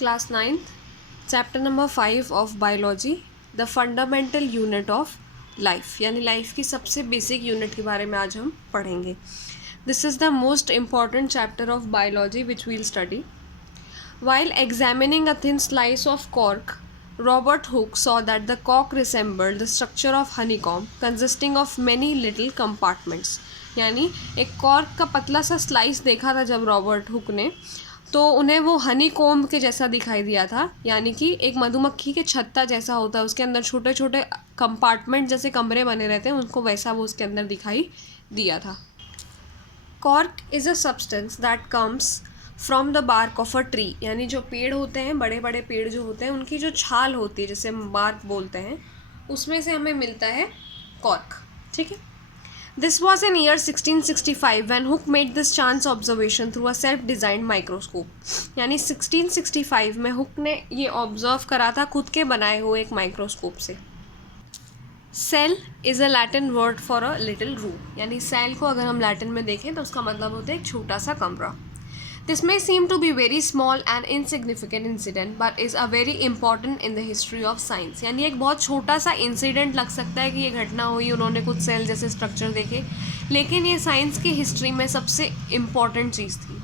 Class 9th, chapter number 5 of biology, the fundamental unit of life, यानी life की सबसे basic unit के बारे में आज हम पढ़ेंगे. This is the most important chapter of biology which we'll study. While examining a thin slice of cork, Robert Hooke saw that the cork resembled the structure of honeycomb consisting of many little compartments. यानी एक cork का पतला सा slice देखा था जब Robert Hooke ने, तो उन्हें वो हनी कोम्ब के जैसा दिखाई दिया था. यानी कि एक मधुमक्खी के छत्ता जैसा होता है, उसके अंदर छोटे छोटे कंपार्टमेंट जैसे कमरे बने रहते हैं, उनको वैसा वो उसके अंदर दिखाई दिया था. Cork is a substance that comes from the bark of a tree. यानी जो पेड़ होते हैं, बड़े बड़े पेड़ जो होते हैं, उनकी जो छाल होती है जिसे हम बार्क बोलते हैं, उसमें से हमें मिलता है कॉर्क. ठीक है. This was in year 1665 when Hooke made this chance observation through a self-designed microscope. यानी 1665 में हुक ने ये ऑब्जर्व करा था खुद के बनाए हुए एक माइक्रोस्कोप से. Cell is a Latin word for a little room. यानी सेल को अगर हम लैटिन में देखें तो उसका मतलब होता है एक छोटा सा कमरा. This may seem to be very small and insignificant incident but is a very important in the history of science. यानी एक बहुत छोटा सा इंसिडेंट लग सकता है कि ये घटना हुई, उन्होंने कुछ सेल जैसे स्ट्रक्चर देखे, लेकिन ये साइंस की हिस्ट्री में सबसे इम्पॉर्टेंट चीज़ थी.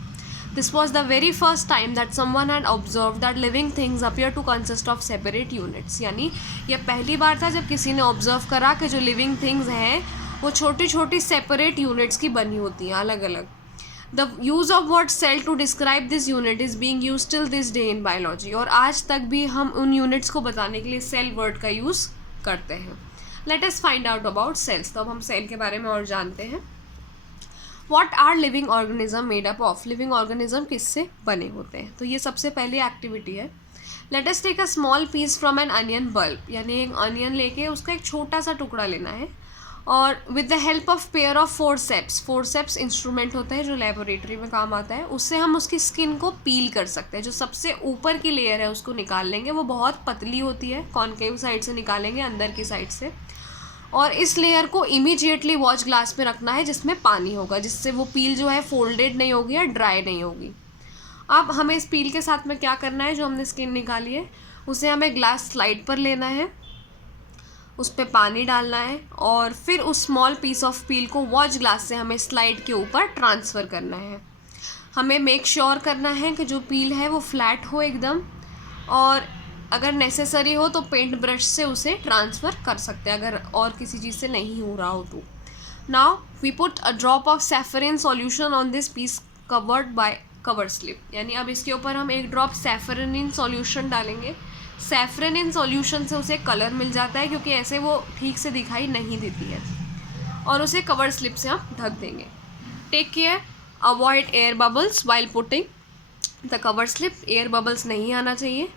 This was the very first time that someone had observed that living things appear to consist of separate units. यानी ये पहली बार था जब किसी ने ऑब्जर्व करा कि जो लिविंग थिंग्स हैं वो छोटी छोटी सेपरेट यूनिट्स की बनी होती हैं, अलग अलग. The use of word cell to describe this unit is being used till this day in biology. और आज तक भी हम उन यूनिट्स को बताने के लिए सेल वर्ड का यूज़ करते हैं. Let us find out about cells. तो अब हम सेल के बारे में और जानते हैं. What are living organism made up of? Living organism किससे बने होते हैं? तो ये सबसे पहली एक्टिविटी है. Let us take a small piece from an onion bulb. यानी एक ऑनियन लेके उसका एक छोटा सा टुकड़ा लेना है, और with the help of pair of forceps instrument होता है जो लेबोरेटरी में काम आता है, उससे हम उसकी स्किन को पील कर सकते हैं. जो सबसे ऊपर की लेयर है उसको निकाल लेंगे, वो बहुत पतली होती है, कॉनकेव साइड से निकालेंगे, अंदर की साइड से, और इस लेयर को इमीडिएटली वॉच ग्लास में रखना है जिसमें पानी होगा, जिससे वो पील जो है फोल्डेड नहीं होगी या ड्राई नहीं होगी. अब हमें इस पील के साथ में क्या करना है, जो हमने स्किन निकाली है उसे हमें ग्लास स्लाइड पर लेना है, उस पर पानी डालना है, और फिर उस स्मॉल पीस ऑफ पील को वॉच ग्लास से हमें स्लाइड के ऊपर ट्रांसफ़र करना है. हमें मेक श्योर करना है कि जो पील है वो फ्लैट हो एकदम, और अगर नेसेसरी हो तो पेंट ब्रश से उसे ट्रांसफ़र कर सकते हैं अगर और किसी चीज़ से नहीं हो रहा हो तो. Now we put a drop of saffron solution on this piece covered by cover slip. यानी अब इसके ऊपर हम एक ड्रॉप सैफरन सॉल्यूशन डालेंगे. सैफरन सॉल्यूशन से उसे कलर मिल जाता है क्योंकि ऐसे वो ठीक से दिखाई नहीं देती है, और उसे कवर स्लिप से हम ढक देंगे. Take care, avoid air bubbles while putting the cover slip. Air bubbles नहीं आना चाहिए.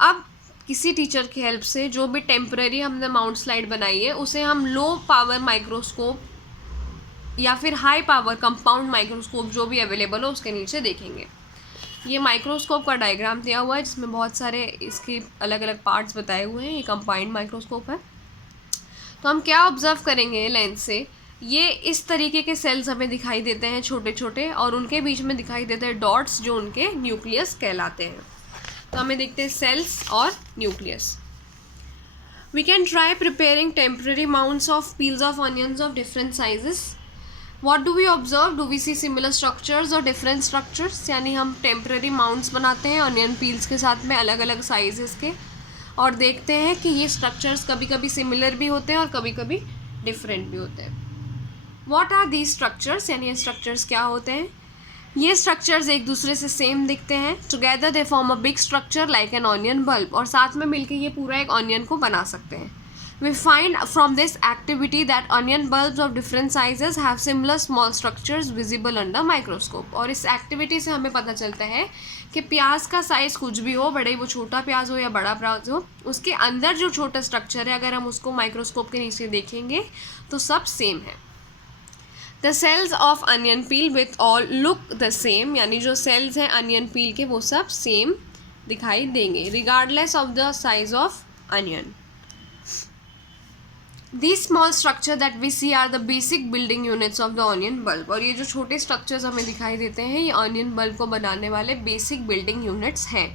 अब किसी टीचर की हेल्प से जो भी टेम्पररी हमने माउंट स्लाइड बनाई है उसे हम लो पावर माइक्रोस्कोप या फिर हाई पावर कंपाउंड माइक्रोस्कोप जो भी अवेलेबल हो उसके नीचे देखेंगे. ये माइक्रोस्कोप का डायग्राम दिया हुआ है जिसमें बहुत सारे इसके अलग अलग पार्ट्स बताए हुए हैं. ये कंबाइंड माइक्रोस्कोप है. तो हम क्या ऑब्जर्व करेंगे लेंस से, ये इस तरीके के सेल्स हमें दिखाई देते हैं छोटे छोटे, और उनके बीच में दिखाई देते हैं डॉट्स जो उनके न्यूक्लियस कहलाते हैं. तो हमें देखते हैं सेल्स और nucleus. We can try preparing temporary mounts of peels of onions of different sizes. What do we observe? Do we see similar structures or different structures? यानी हम टेम्पररी माउंट्स बनाते हैं ऑनियन पील्स के साथ में अलग अलग साइजेस के, और देखते हैं कि ये स्ट्रक्चर्स कभी कभी सिमिलर भी होते हैं और कभी कभी डिफरेंट भी होते हैं. What are these structures? यानी ये स्ट्रक्चर्स क्या होते हैं? ये स्ट्रक्चर्स एक दूसरे से सेम दिखते हैं. Together they form a big structure like an onion bulb, और साथ में मिलकर ये पूरा एक ऑनियन को बना सकते हैं. We find from this activity that onion bulbs of different sizes have similar small structures visible under microscope. और इस एक्टिविटी से हमें पता चलता है कि प्याज का साइज़ कुछ भी हो, बड़े वो छोटा प्याज हो या बड़ा प्याज हो, उसके अंदर जो छोटा स्ट्रक्चर है अगर हम उसको माइक्रोस्कोप के नीचे देखेंगे तो सब सेम है. The cells of onion peel with all look the same. यानी जो सेल्स हैं अनियन पील के वो सब सेम दिखाई देंगे regardless of the size of onion. These small structure that we see are the basic building units of the onion bulb. और ये जो छोटे structures हमें दिखाई देते हैं ये onion bulb को बनाने वाले basic building units हैं.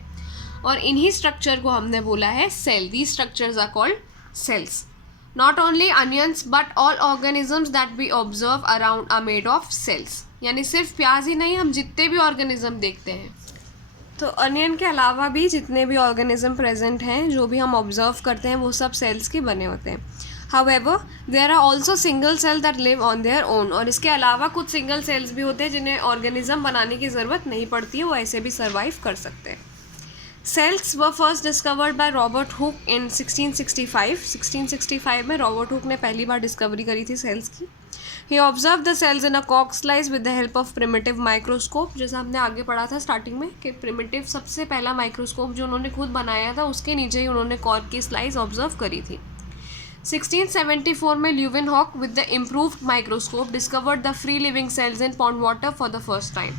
और इन्हीं स्ट्रक्चर को हमने बोला है cell. These structures are called cells. Not only onions but all organisms that we observe around are made of cells. यानी सिर्फ प्याज ही नहीं, हम जितने भी ऑर्गेनिज्म देखते हैं, तो अनियन के अलावा भी जितने भी ऑर्गेनिज्म प्रेजेंट हैं, जो भी हम ऑब्जर्व करते हैं, वो सब सेल्स के बने होते हैं. However, there are also single cells that live on their own. और इसके अलावा कुछ सिंगल सेल्स भी होते हैं जिन्हें ऑर्गेनिज्म बनाने की ज़रूरत नहीं पड़ती है, वो ऐसे भी सर्वाइव कर सकते हैं. Cells were first discovered by Robert Hooke in 1665. 1665 में रॉबर्ट हुक ने पहली बार डिस्कवरी करी थी सेल्स की. He observed the cells in a cork slice with the help of primitive microscope. जैसा हमने आगे पढ़ा था स्टार्टिंग में कि प्रिमिटिव सबसे पहला माइक्रोस्कोप जो उन्होंने खुद बनाया था, उसके नीचे ही उन्होंने कॉर्क की स्लाइस ऑब्जर्व करी थी. 1674 में Leeuwenhoek with the improved microscope discovered the free living cells in pond water for the first time.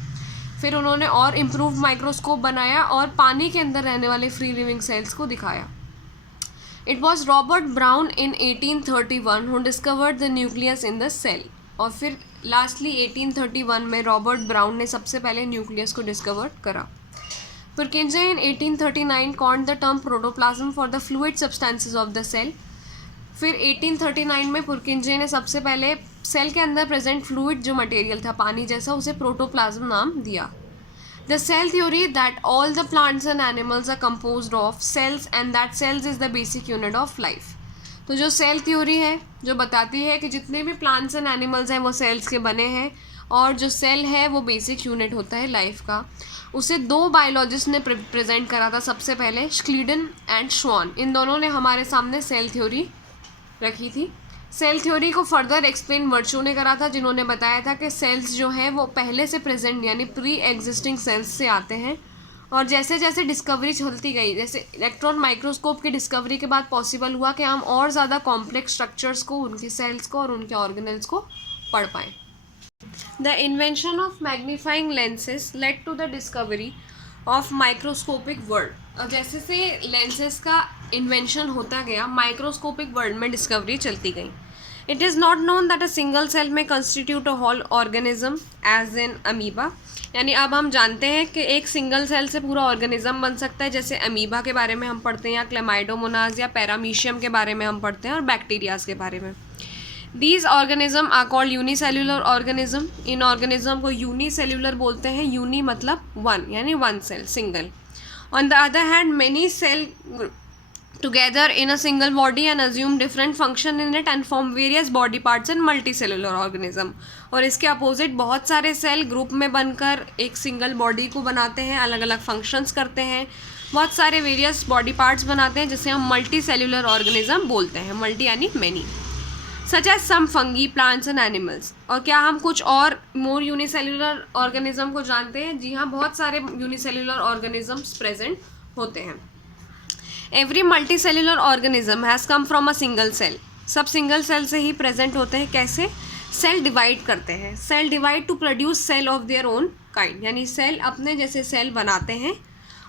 फिर उन्होंने और इम्प्रूव्ड माइक्रोस्कोप बनाया और पानी के अंदर रहने वाले फ्री लिविंग सेल्स को दिखाया. It was Robert Brown in 1831 who discovered the nucleus in the cell. और फिर लास्टली 1831 में रॉबर्ट ब्राउन ने सबसे पहले न्यूक्लियस को डिस्कवर करा. Purkinje in 1839 coined the term protoplasm for the fluid substances of the cell. फिर 1839 में पुरकिंजे ने सबसे पहले सेल के अंदर प्रेजेंट फ्लूइड जो मटेरियल था पानी जैसा, उसे प्रोटोप्लाज्म नाम दिया. The cell theory that all the plants and animals are composed of cells and that cells is the basic unit of life. तो जो सेल थ्योरी है जो बताती है कि जितने भी प्लांट्स एंड एनिमल्स हैं वो सेल्स के बने हैं और जो सेल है वो बेसिक यूनिट होता है लाइफ का. उसे दो बायोलॉजिस्ट ने प्रेजेंट करा था सबसे पहले, श्क्लीडन एंड श्वान. इन दोनों ने हमारे सामने सेल थ्योरी रखी थी. सेल थ्योरी को फर्दर एक्सप्लेन वर्चू ने करा था, जिन्होंने बताया था कि सेल्स जो हैं वो पहले से प्रेजेंट यानी प्री एग्जिस्टिंग सेल्स से आते हैं और जैसे जैसे डिस्कवरी चलती गई, जैसे इलेक्ट्रॉन माइक्रोस्कोप की डिस्कवरी के बाद पॉसिबल हुआ कि हम और ज़्यादा कॉम्प्लेक्स स्ट्रक्चर्स को, उनके सेल्स को और उनके ऑर्गेनेल्स को पढ़ पाएँ. The invention of magnifying lenses led to the discovery of microscopic world. और जैसे से लेंसेज का इन्वेंशन होता गया, माइक्रोस्कोपिक वर्ल्ड में डिस्कवरी चलती गई. It is not known that a single cell may constitute a whole organism as in amoeba. यानी अब हम जानते हैं कि एक सिंगल सेल से पूरा ऑर्गेनिज्म बन सकता है, जैसे अमीबा के बारे में हम पढ़ते हैं या क्लेमाइडोमोनाज या पैरामीशियम के बारे में हम पढ़ते हैं और बैक्टीरियाज के बारे में. These organism are called unicellular organism. इन ऑर्गेनिज्म को यूनिसेल्यूलर बोलते हैं. यूनि मतलब वन यानी one cell, single. On the other hand, many cell together in a single body and assume different function in it and form various body parts and multicellular organism. और इसके opposite बहुत सारे cell group में बनकर एक single body को बनाते हैं, अलग अलग फंक्शंस करते हैं, बहुत सारे वेरियस बॉडी पार्ट्स बनाते हैं, जिसे हम मल्टी सेल्यूलर ऑर्गेनिज्म बोलते हैं. मल्टी यानी many. Such as some fungi, plants and animals. और क्या हम कुछ और मोर यूनिसेल्यूलर ऑर्गेनिज्म को जानते हैं? जी हाँ, बहुत सारे यूनिसेल्यूलर ऑर्गेनिजम्स प्रेजेंट होते हैं. Every multi cellular organism has come from a single cell. सब सिंगल सेल से ही प्रेजेंट होते हैं. कैसे? सेल डिवाइड करते हैं. Cell divide to produce cell of their own kind. यानी सेल अपने जैसे सेल बनाते हैं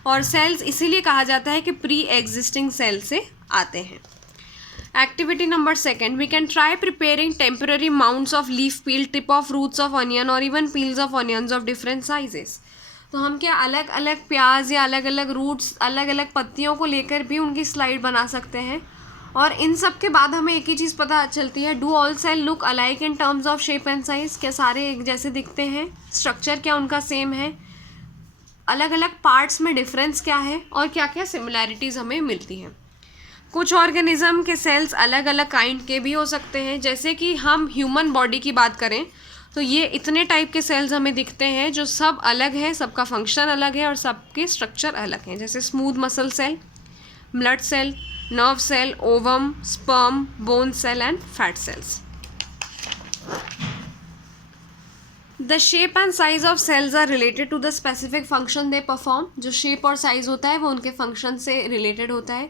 और सेल्स इसीलिए कहा जाता है कि प्री एग्जिस्टिंग सेल से आते हैं. Activity number 2, we can try preparing temporary mounds of leaf peel, tip of roots of onion or even peels of onions of different sizes. तो हम क्या अलग अलग प्याज या अलग अलग रूट्स, अलग अलग पत्तियों को लेकर भी उनकी स्लाइड बना सकते हैं. और इन सब के बाद हमें एक ही चीज़ पता चलती है, do all cell look alike in terms of shape and size. क्या सारे एक जैसे दिखते हैं? स्ट्रक्चर क्या उनका सेम है? अलग अलग पार्ट्स में डिफरेंस क्या है और क्या क्या सिमिलैरिटीज़ हमें मिलती हैं. कुछ ऑर्गेनिज्म के सेल्स अलग अलग काइंड के भी हो सकते हैं. जैसे कि हम ह्यूमन बॉडी की बात करें तो ये इतने टाइप के सेल्स हमें दिखते हैं जो सब अलग है, सबका फंक्शन अलग है और सबके स्ट्रक्चर अलग हैं. जैसे smooth muscle cell, blood cell, nerve cell, ovum, sperm, bone cell and fat cells. The shape and size of cells are related to the specific function they perform. जो शेप और size होता है वो उनके function से related होता है.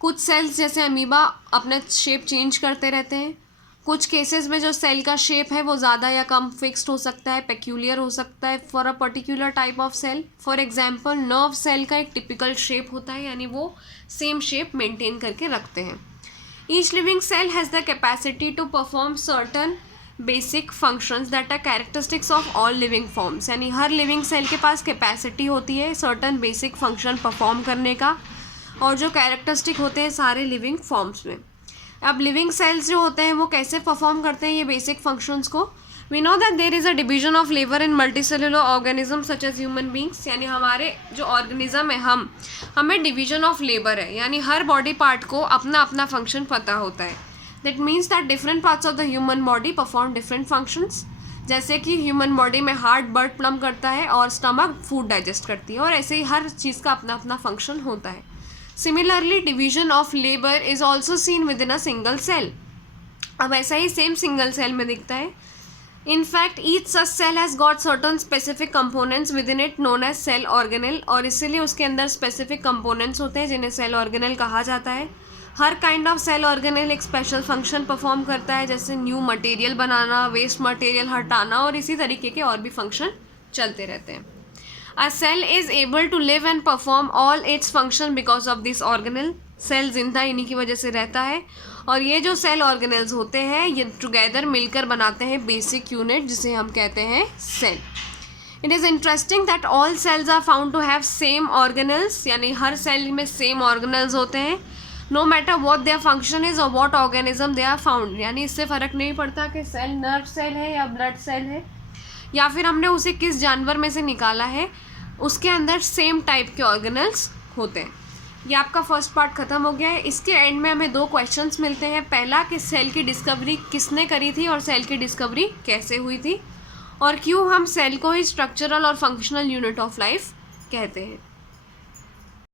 कुछ सेल्स जैसे अमीबा अपना शेप चेंज करते रहते हैं. कुछ केसेस में जो सेल का शेप है वो ज़्यादा या कम फिक्स्ड हो सकता है, पेक्यूलियर हो सकता है for a particular type of cell. For example, nerve cell का एक टिपिकल शेप होता है, यानी वो सेम शेप मेंटेन करके रखते हैं. Each living cell has the capacity to perform certain basic functions that are characteristics of all living forms, यानी हर लिविंग सेल के पास कैपेसिटी होती है सर्टन बेसिक फंक्शन परफॉर्म करने का, और जो कैरेक्टरिस्टिक होते हैं सारे लिविंग फॉर्म्स में। अब लिविंग सेल्स जो होते हैं वो कैसे परफॉर्म करते हैं ये बेसिक फंक्शंस को? We know that there is a division of labour in multicellular organism such as human beings, यानी हमारे जो ऑर्गेनिज्म है हमें डिवीजन ऑफ लेबर है, यानी हर बॉडी पार्ट को अपना अपना फंक्शन पता होता है। That means that different parts of the human body perform different functions, जैसे कि ह्यूमन बॉडी में हार्ट ब्लड पंप करता है और स्टमक फूड डाइजेस्ट करती है, और ऐसे ही हर चीज़ का अपना अपना फंक्शन होता है। Similarly division of labour is also seen with in a single cell. अब ऐसा ही सेम सिंगल सेल में दिखता है। In fact, each such cell has got certain specific components within it known as cell organelle, और इसीलिए उसके अंदर specific components होते हैं जिन्हें cell organelle कहा जाता है। हर kind of cell organelle एक special function perform करता है, जैसे new material बनाना, waste material हटाना, और इसी तरीके के और भी function चलते रहते हैं। A cell is able to live and perform all its function because of this organelle. Cell जिंदा इन्हीं की वजह से रहता है, और ये जो सेल ऑर्गेनेल्स होते हैं ये टुगेदर मिलकर बनाते हैं बेसिक यूनिट जिसे हम कहते हैं cell. It is interesting that all cells are found to have same organelles, यानी हर सेल में सेम ऑर्गेनेल्स होते हैं, no matter what their function is और what organism they are found, यानी इससे फ़र्क नहीं पड़ता कि सेल नर्व सेल है या ब्लड सेल है या फिर हमने उसे किस जानवर में से निकाला है, उसके अंदर सेम टाइप के ऑर्गेनेल्स होते हैं। ये आपका फर्स्ट पार्ट ख़त्म हो गया है। इसके एंड में हमें 2 क्वेश्चंस मिलते हैं। पहला कि सेल की डिस्कवरी किसने करी थी और सेल की डिस्कवरी कैसे हुई थी, और क्यों हम सेल को ही स्ट्रक्चरल और फंक्शनल यूनिट ऑफ लाइफ कहते हैं।